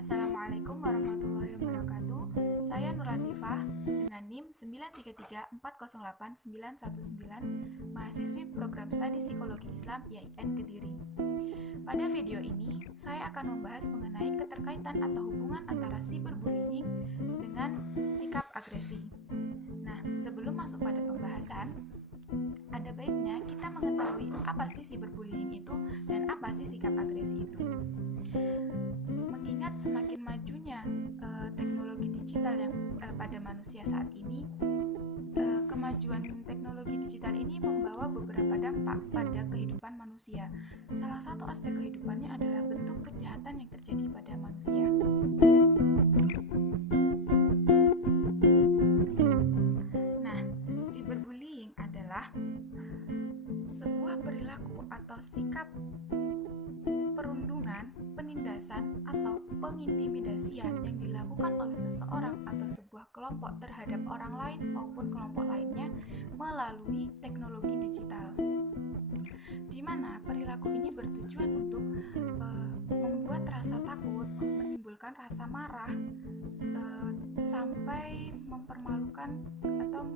Assalamualaikum warahmatullahi wabarakatuh. Saya Nur Latifah dengan NIM 933408919, mahasiswi program studi psikologi Islam IAIN Kediri. Pada video ini, saya akan membahas mengenai keterkaitan atau hubungan antara cyberbullying dengan sikap agresi. Nah, sebelum masuk pada pembahasan, ada baiknya kita mengetahui apa sih cyberbullying itu dan apa sih sikap agresi itu. Mengingat semakin majunya teknologi digital yang pada manusia saat ini, kemajuan teknologi digital ini membawa beberapa dampak pada kehidupan manusia. Salah satu aspek kehidupannya adalah bentuk kejahatan yang terjadi pada manusia. Nah, cyberbullying adalah sebuah perilaku atau sikap perundungan, penindasan, atau pengintimidasian yang dilakukan oleh seseorang atau sebuah kelompok terhadap orang lain maupun kelompok lainnya melalui teknologi digital, di mana perilaku ini bertujuan untuk membuat rasa takut, menimbulkan rasa marah, sampai mempermalukan atau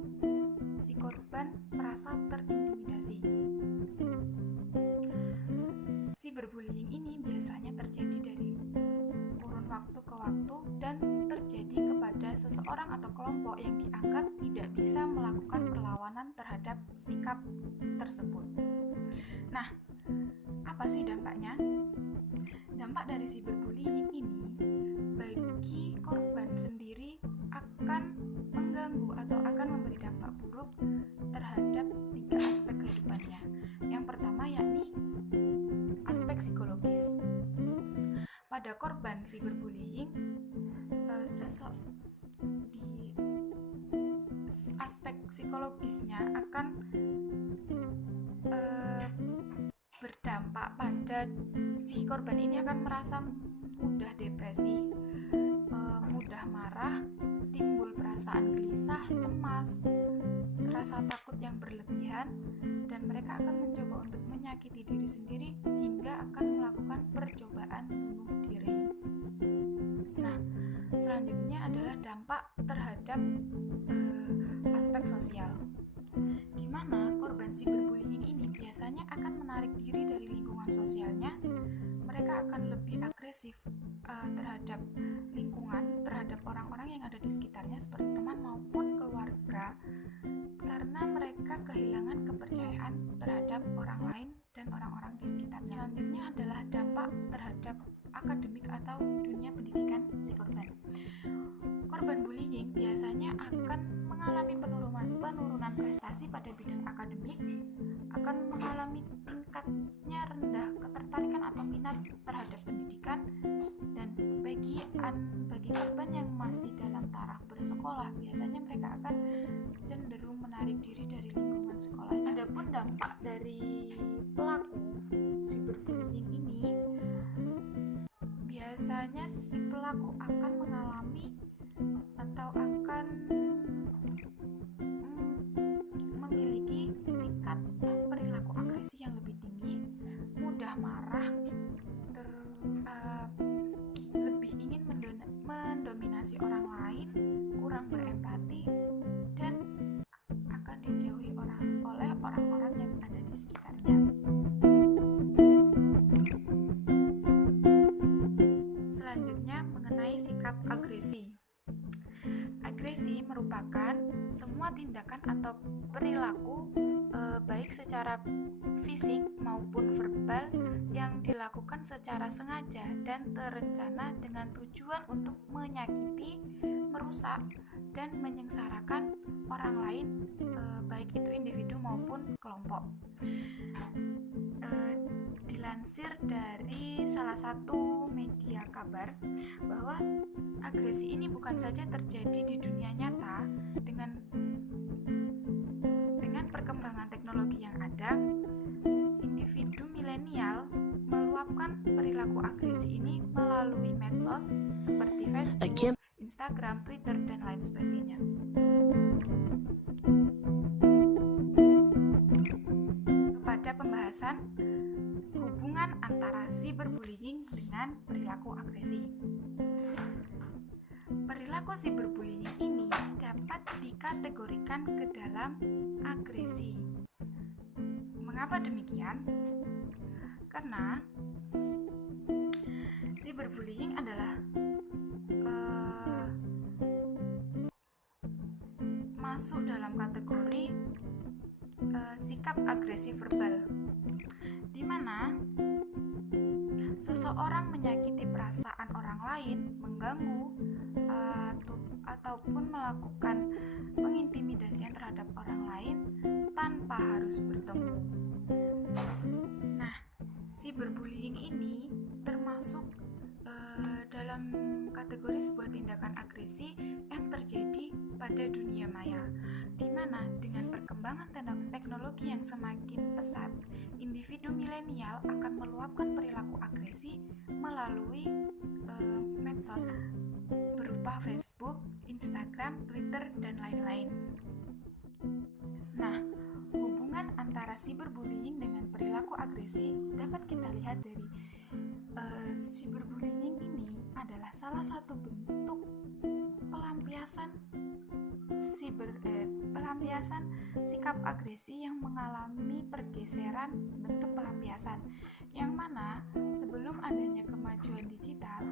si korban merasa terintimidasi. Cyberbullying ini biasanya terjadi dari kurun waktu ke waktu dan terjadi kepada seseorang atau kelompok yang dianggap tidak bisa melakukan perlawanan terhadap sikap tersebut. Nah, apa sih dampaknya? Dampak dari cyberbullying ini bagi korban sendiri akan mengganggu atau akan memberi dampak buruk terhadap 3 aspek kehidupannya. Yang pertama yakni aspek psikologis. Pada korban cyberbullying, di aspek psikologisnya akan berdampak pada si korban ini akan merasa mudah depresi, mudah marah, timbul perasaan gelisah, cemas, rasa takut yang berlebihan, dan mereka akan mencoba untuk menyakiti diri sendiri hingga akan melakukan percobaan bunuh diri. Nah, selanjutnya adalah dampak terhadap aspek sosial, di mana korban cyberbullying ini biasanya akan menarik diri dari lingkungan sosialnya. Mereka akan lebih agresif terhadap lingkungan, terhadap orang-orang yang ada di sekitarnya seperti teman maupun keluarga, karena mereka kehilangan kepercayaan terhadap orang lain dan orang-orang di sekitarnya. Selanjutnya adalah dampak terhadap akademik atau dunia pendidikan si korban. Korban bullying biasanya akan mengalami penurunan prestasi pada bidang akademik, akan mengalami tingkatnya rendah ketertarikan atau minat terhadap pendidikan, dan bagi korban yang masih dalam taraf bersekolah, biasanya mereka akan cenderung menarik diri dari lingkungan sekolah. Adapun dampak dari pelaku cyberbullying ini, biasanya si pelaku akan mengalami atau akan memiliki tingkat perilaku agresi yang lebih tinggi, mudah marah, lebih ingin mendominasi orang lain, kurang berempati, dan akan dijauhi oleh orang-orang yang ada di sekitarnya. Selanjutnya mengenai sikap agresi. Agresi merupakan semua tindakan atau perilaku baik secara fisik maupun verbal yang dilakukan secara sengaja dan terencana dengan tujuan untuk menyakiti, merusak, dan menyengsarakan orang lain, baik itu individu maupun kelompok. Dilansir dari salah satu media kabar bahwa agresi ini bukan saja terjadi di dunia nyata. Dengan perkembangan teknologi yang ada, individu milenial meluapkan perilaku agresi ini melalui medsos seperti Facebook, Instagram, Twitter, dan lain sebagainya. Pada pembahasan hubungan antara cyberbullying dengan perilaku agresi. Perilaku cyberbullying ini dapat dikategorikan ke dalam agresi. Mengapa demikian? Karena cyberbullying adalah masuk dalam kategori sikap agresi verbal, di mana seseorang menyakiti perasaan orang lain, mengganggu ataupun melakukan pengintimidasian terhadap orang lain tanpa harus bertemu. Nah, cyberbullying ini termasuk dalam kategori sebuah tindakan agresi yang terjadi pada dunia maya, di mana dengan perkembangan teknologi yang semakin pesat, individu milenial akan meluapkan perilaku agresi melalui medsos berupa Facebook, Instagram, Twitter, dan lain-lain. Nah, hubungan antara cyberbullying dengan perilaku agresi dapat kita lihat dari cyberbullying ini adalah salah satu bentuk pelampiasan sikap agresi yang mengalami pergeseran bentuk pelampiasan, yang mana sebelum adanya kemajuan digital,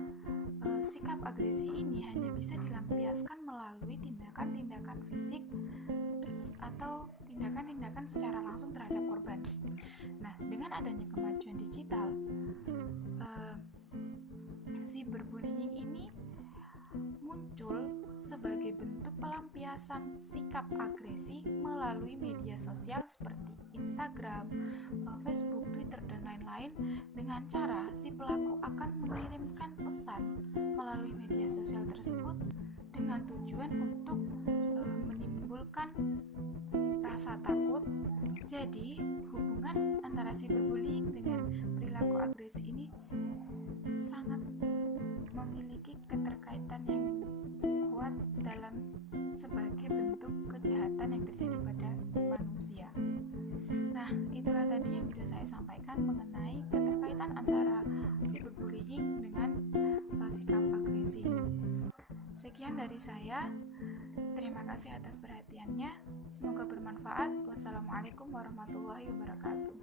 sikap agresi ini hanya bisa dilampiaskan melalui tindakan-tindakan fisik atau tindakan-tindakan secara langsung terhadap korban. Nah, dengan adanya kemajuan digital, cyberbullying ini muncul sebagai bentuk pelampiasan sikap agresi melalui media sosial seperti Instagram, Facebook, Twitter, dan lain-lain, dengan cara si pelaku akan mengirimkan pesan melalui media sosial tersebut dengan tujuan untuk menimbulkan rasa takut. Jadi, hubungan antara cyberbullying dengan perilaku agresi ini sangat memiliki keterkaitan yang kuat dalam sebagai bentuk kejahatan yang terjadi pada manusia. Nah, itulah tadi yang bisa saya sampaikan mengenai keterkaitan antara cyberbullying dengan sikap agresi. Sekian dari saya. Terima kasih atas perhatiannya. Semoga bermanfaat. Wassalamualaikum warahmatullahi wabarakatuh.